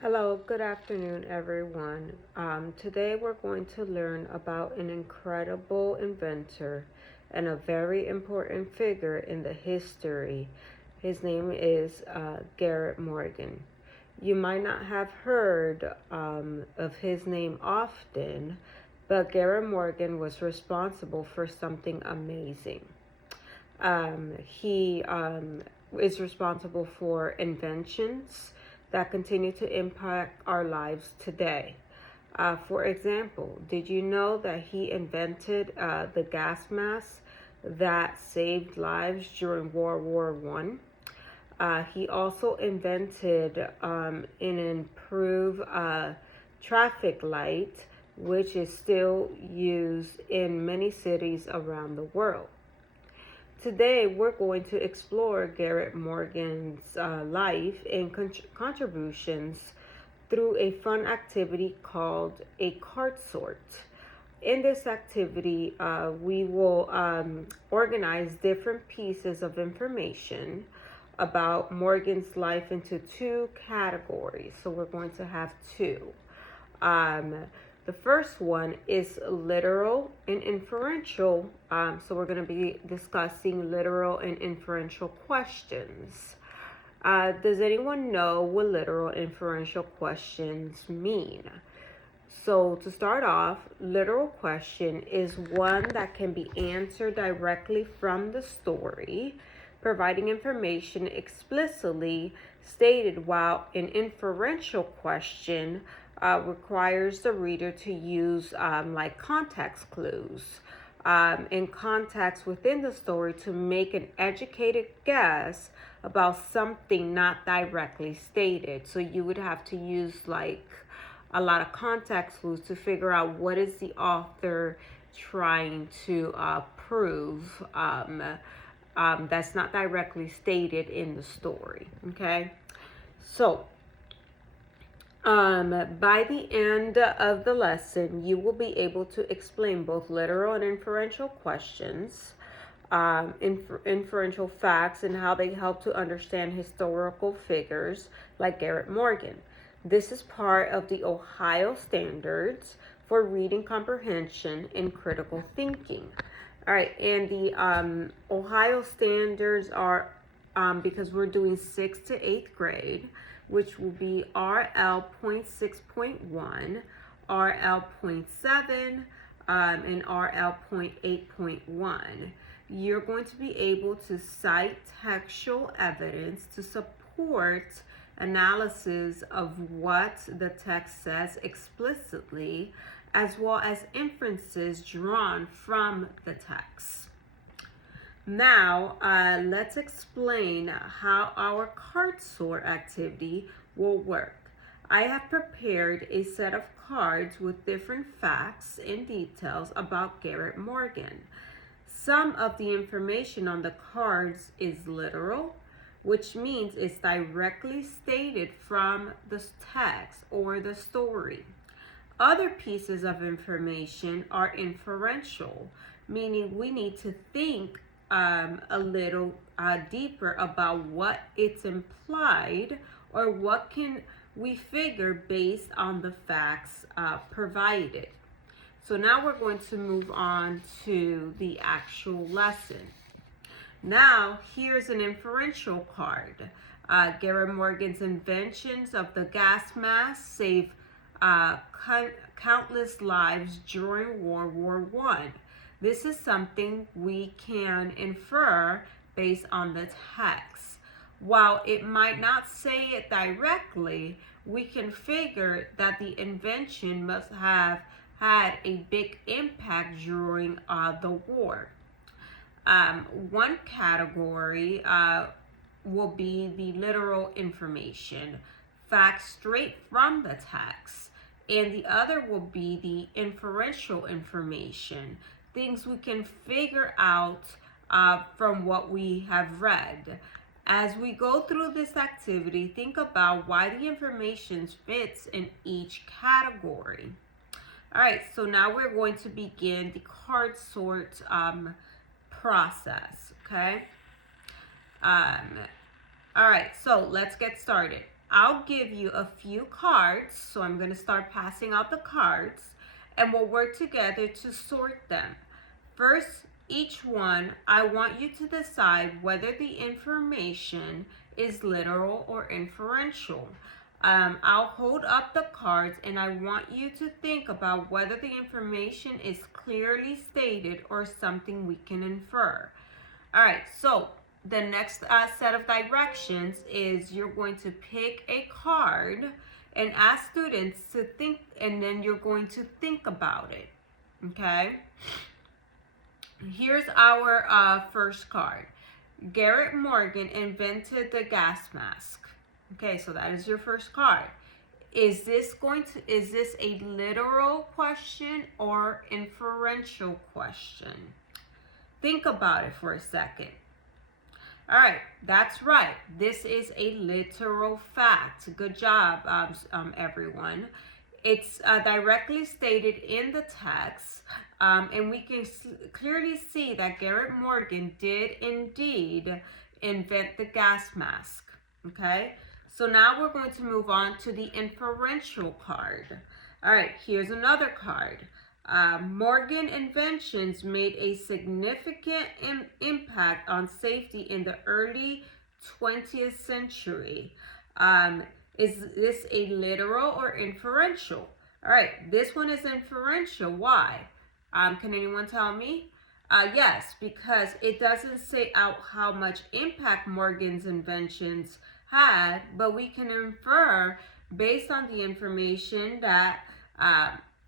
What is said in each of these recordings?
Hello, good afternoon, everyone. Today we're going to learn about an incredible inventor and a very important figure in the history. His name is Garrett Morgan. You might not have heard of his name often, but Garrett Morgan was responsible for something amazing. He is responsible for inventions that continue to impact our lives today. For example, did you know that he invented the gas mask that saved lives during World War One? He also invented an improved traffic light, which is still used in many cities around the world. Today, we're going to explore Garrett Morgan's life and contributions through a fun activity called a card sort. In this activity, we will organize different pieces of information about Morgan's life into two categories. So we're going to have two. Um, the first one is literal and inferential. So we're going to be discussing literal and inferential questions. Does anyone know what literal and inferential questions mean? So to start off, literal question is one that can be answered directly from the story, providing information explicitly stated, while an inferential question requires the reader to use like context clues in context within the story to make an educated guess about something not directly stated. So you would have to use like a lot of context clues to figure out what is the author trying to prove that's not directly stated in the story. Okay, so by the end of the lesson, you will be able to explain both literal and inferential questions, inferential facts, and how they help to understand historical figures like Garrett Morgan. This is part of the Ohio Standards for Reading Comprehension and Critical Thinking. All right, and the Ohio Standards are, because we're doing 6th to 8th grade, which will be RL.6.1, RL.7, and RL.8.1. You're going to be able to cite textual evidence to support analysis of what the text says explicitly, as well as inferences drawn from the text. Now, let's explain how our card sort activity will work. I have prepared a set of cards with different facts and details about Garrett Morgan. Some of the information on the cards is literal, which means it's directly stated from the text or the story. Other pieces of information are inferential, meaning we need to think a little deeper about what it's implied or what can we figure based on the facts provided. So now we're going to move on to the actual lesson. Now, here's an inferential card. Garrett Morgan's inventions of the gas mask save countless lives during World War One. This is something we can infer based on the text. While it might not say it directly, we can figure that the invention must have had a big impact during the war. One category will be the literal information, facts straight from the text, and the other will be the inferential information, things we can figure out from what we have read. As we go through this activity, think about why the information fits in each category. All right, so now we're going to begin the card sort process, okay? All right, so let's get started. I'll give you a few cards. So I'm going to start passing out the cards and we'll work together to sort them. First, each one, I want you to decide whether the information is literal or inferential. I'll hold up the cards and I want you to think about whether the information is clearly stated or something we can infer. All right, so the next set of directions is you're going to pick a card and ask students to think, and then you're going to think about it, okay? Here's our first card. Garrett Morgan invented the gas mask. Okay, so that is your first card. Is this a literal question or inferential question? Think about it for a second. All right, that's right. This is a literal fact. Good job, everyone. It's directly stated in the text, and we can clearly see that Garrett Morgan did indeed invent the gas mask. Okay, so now we're going to move on to the inferential card. All right, here's another card. Morgan inventions made a significant impact on safety in the early 20th century. Is this a literal or inferential? All right, this one is inferential. Why? Can anyone tell me? Yes, because it doesn't say out how much impact Morgan's inventions had, but we can infer based on the information that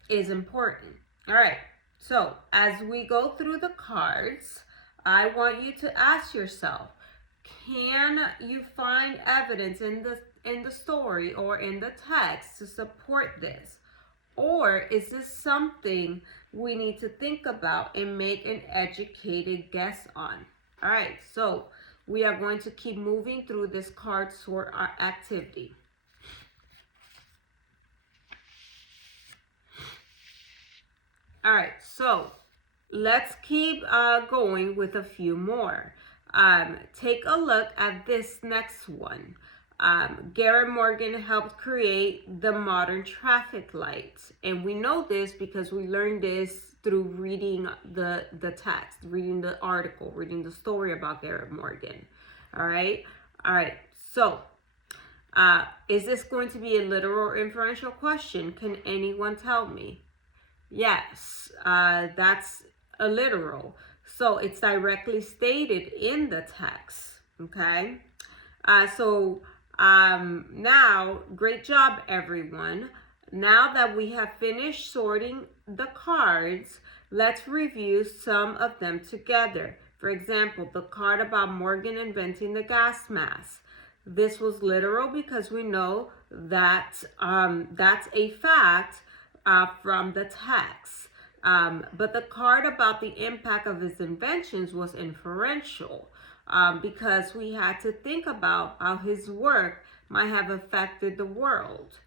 is important. All right, so as we go through the cards, I want you to ask yourself, can you find evidence in the story or in the text to support this? Or is this something we need to think about and make an educated guess on? All right, so we are going to keep moving through this card sort activity. All right, so let's keep going with a few more. Take a look at this next one. Garrett Morgan helped create the modern traffic lights. And we know this because we learned this through reading the text, reading the article, reading the story about Garrett Morgan. All right. So is this going to be a literal or inferential question? Can anyone tell me? Yes, that's a literal. So it's directly stated in the text. Okay. Now, great job, everyone. Now that we have finished sorting the cards, let's review some of them together. For example, the card about Morgan inventing the gas mask. This was literal because we know that that's a fact from the text. But the card about the impact of his inventions was inferential. Because we had to think about how his work might have affected the world.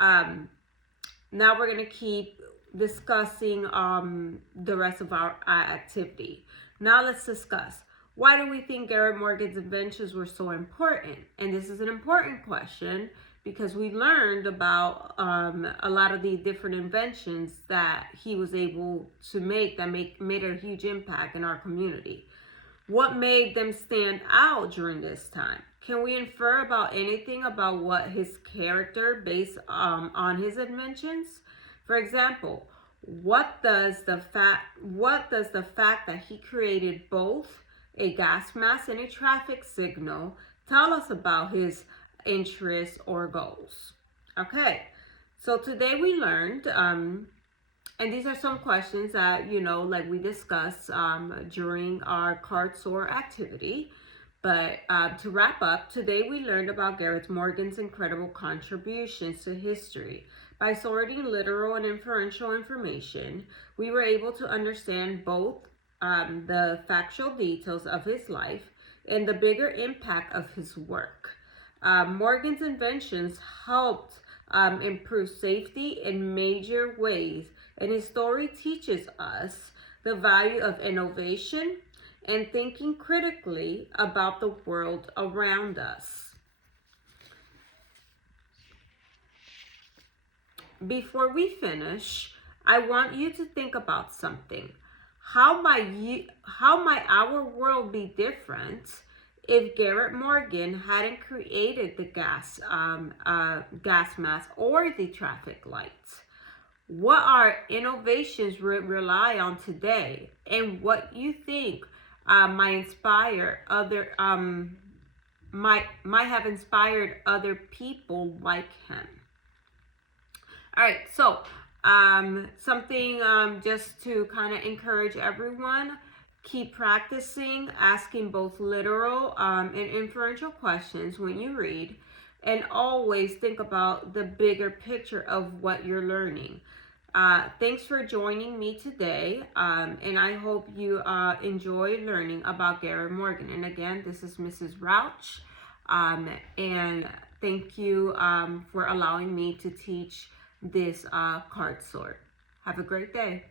Now we're going to keep discussing the rest of our activity. Now let's discuss, why do we think Garrett Morgan's inventions were so important? And this is an important question because we learned about a lot of the different inventions that he was able to make that made a huge impact in our community. What made them stand out during this time? Can we infer about anything about what his character based on his inventions? For example, what does the fact that he created both a gas mask and a traffic signal tell us about his interests or goals? Okay, so today we learned and these are some questions that, like we discussed during our card sort activity. But to wrap up, today we learned about Garrett Morgan's incredible contributions to history. By sorting literal and inferential information, we were able to understand both the factual details of his life and the bigger impact of his work. Morgan's inventions helped improve safety in major ways, and his story teaches us the value of innovation and thinking critically about the world around us. before we finish, I want you to think about something. How might our world be different if Garrett Morgan hadn't created the gas mask or the traffic lights? What our innovations rely on today, and what you think might inspire other might have inspired other people like him. All right, so something just to kind of encourage everyone: keep practicing asking both literal and inferential questions when you read, and always think about the bigger picture of what you're learning. Thanks for joining me today, and I hope you enjoy learning about Garrett Morgan. And again, this is Mrs. Rauch, and thank you for allowing me to teach this card sort. Have a great day.